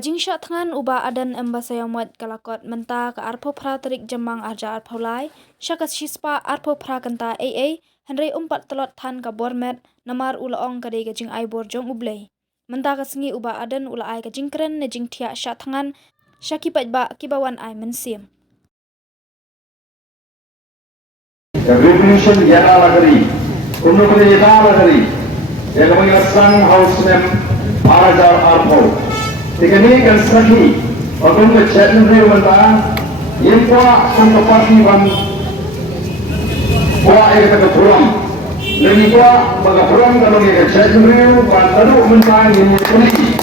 Kajing syak tangan uba adan embasayamwat kalakot menta ke arpo pra terik jemang arja arpaulai, syakat shispa arpo pra kenta Henry umpat telot tan ke bormet namar ulaong kadai kajing ai borjong ublei. Menta ke sengi uba adan ula ai kajing keren nejing tiak syak tangan, syakipat ba kibawan ai mensim. Revolution yana lagari, unnu kene yana lagari, yang kami asang house mem arajar arpo. Tikani kan saki, atau ke channel rewanta, yang kuah sangkapati ban, kuah ayat ke pulang, lagi kuah baga pulang kalau ke channel rew ban taru mentang yang kuni.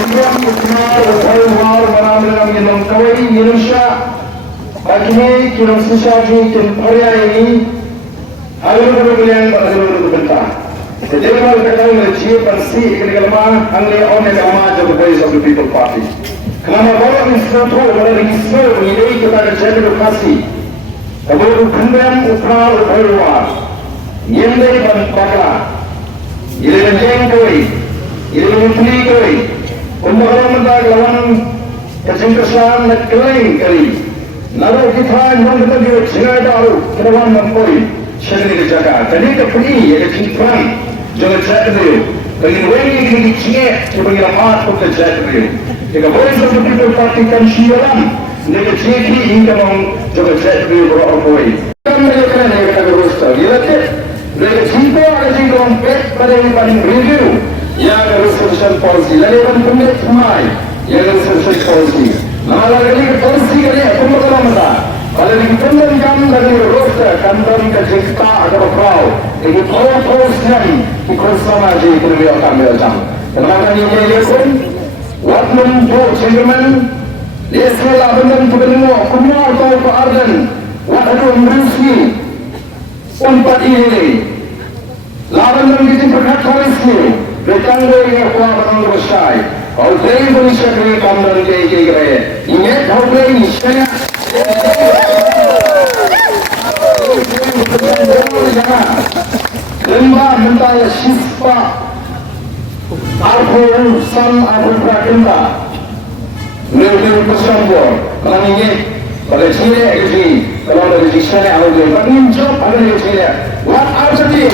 Yang mukmal war maram yang kawai Indonesia, akhirnya kita sesuatu yang pria ini, alur berbulan alur berbentar. Jadi kalau kita melihat persi kenegaraan angli orang yang amat the voice of the people party. Kerana orang Islam tu orang Islam ini kita kerja edukasi. Kalau kemudian ukral berluar, yang dari bangsa, ini menjeng koi, ini menteri koi, umur mendak lawan kesengkesan nak kelain kali. Lalu kita yang kita juga sengaja tahu kenawan mempoi, sendiri kerjakan. Jadi kepuni yang cincang. Jangan cakap dia. Bagi orang yang dicek, dia bagi rapat untuk cakap dia. Jika boleh sesuatu people partikan siaran, mereka cek hingga orang jangan cakap dia berapa. Kan mereka kata berusah. Dia cek, mereka cinta ada cinta orang pet pada yang paling review. Yang ada resolution policy. Lalu yang commit mai, yang ada resolution policy. Malah lagi policy kali apa masalah mata. Kalau dikembangkan dari roster kantor kerja atau perahu, ini teruskan bersama di dunia kami macam. Terima ini pun, waktu untuk chairman, dia setelah benar benar kumar atau keardan, waktu merusi umpat ini, lawan dan kita berkat polisi, bertanggung dengan kuah orang bersai. Kalau dari Indonesia kami kamar dia ingat tahu ini saya. Lembah mentaya sispa arpo sam arpo prakenda nil pesambor kalau ini pada sini ini kalau dari sini awal ini tapi job ada di sini what are the